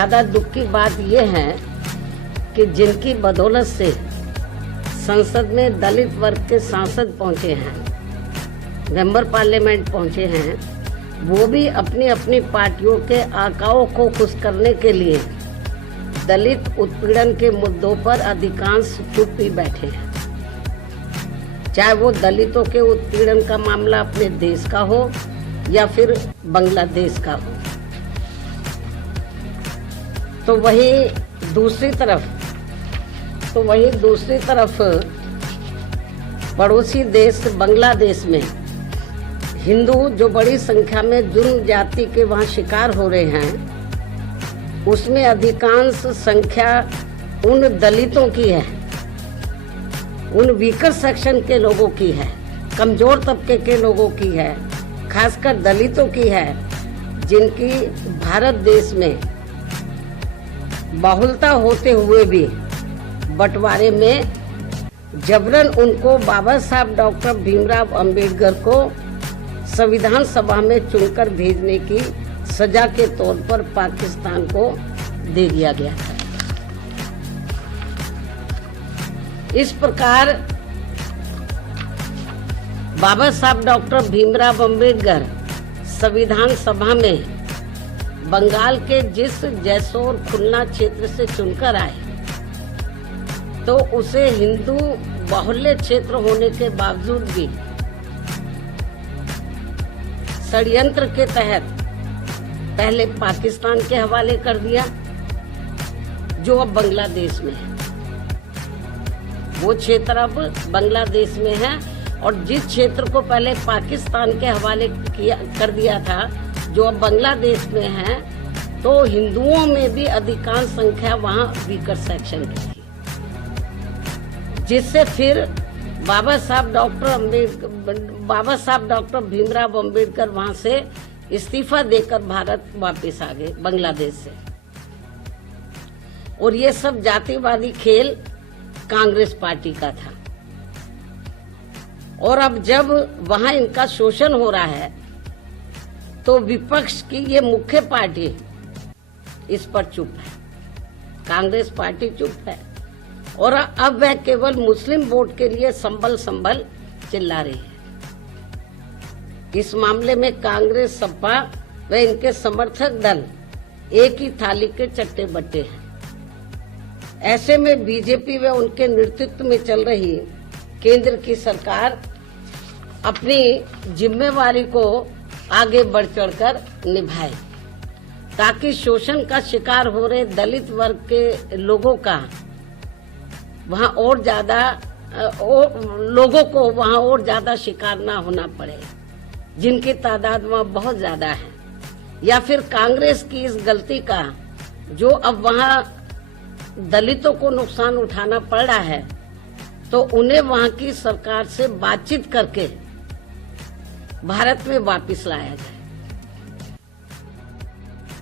ज्यादा दुख की बात यह है कि जिनकी बदौलत से संसद में दलित वर्ग के सांसद पहुंचे हैं, मेंबर पार्लियामेंट पहुंचे हैं, वो भी अपनी अपनी पार्टियों के आकाओं को खुश करने के लिए दलित उत्पीड़न के मुद्दों पर अधिकांश चुप ही बैठे हैं। चाहे वो दलितों के उत्पीड़न का मामला अपने देश का हो या फिर बांग्लादेश का हो। तो वही दूसरी तरफ पड़ोसी देश बांग्लादेश में हिंदू जो बड़ी संख्या में जुर्म जाति के वहां शिकार हो रहे हैं, उसमें अधिकांश संख्या उन दलितों की है, उन वीकर सेक्शन के लोगों की है, कमजोर तबके के लोगों की है, खासकर दलितों की है, जिनकी भारत देश में बहुलता होते हुए भी बंटवारे में जबरन उनको बाबा साहब डॉक्टर भीमराव अंबेडकर को संविधान सभा में चुनकर भेजने की सजा के तौर पर पाकिस्तान को दे दिया गया था। इस प्रकार बाबा साहब डॉक्टर भीमराव अंबेडकर संविधान सभा में बंगाल के जिस जैसोर खुलना क्षेत्र से चुनकर आए, तो उसे हिंदू बाहुल्य क्षेत्र होने के बावजूद भी षड्यंत्र के तहत पहले पाकिस्तान के हवाले कर दिया, जो अब बांग्लादेश में है। वो क्षेत्र अब बांग्लादेश में है, और जिस क्षेत्र को पहले पाकिस्तान के हवाले कर दिया था, जो अब बांग्लादेश में है, तो हिंदुओं में भी अधिकांश संख्या वहां वीकर सेक्शन की थी, जिससे फिर बाबा साहब डॉक्टर भीमराव अंबेडकर वहां से इस्तीफा देकर भारत वापस आ गए बांग्लादेश से। और ये सब जातिवादी खेल कांग्रेस पार्टी का था। और अब जब वहां इनका शोषण हो रहा है, तो विपक्ष की ये मुख्य पार्टी इस पर चुप है, कांग्रेस पार्टी चुप है, और अब वह केवल मुस्लिम वोट के लिए संभल चिल्ला रही है। इस मामले में कांग्रेस, सपा व इनके समर्थक दल एक ही थाली के चट्टे बट्टे हैं। ऐसे में बीजेपी व उनके नेतृत्व में चल रही केंद्र की सरकार अपनी जिम्मेवारी को आगे बढ़ चढ़कर निभाए, ताकि शोषण का शिकार हो रहे दलित वर्ग के लोगों का वहां और ज्यादा शिकार ना होना पड़े, जिनकी तादाद वहां बहुत ज्यादा है। या फिर कांग्रेस की इस गलती का, जो अब वहां दलितों को नुकसान उठाना पड़ रहा है, तो उन्हें वहां की सरकार से बातचीत करके भारत में वापस लाया जाए।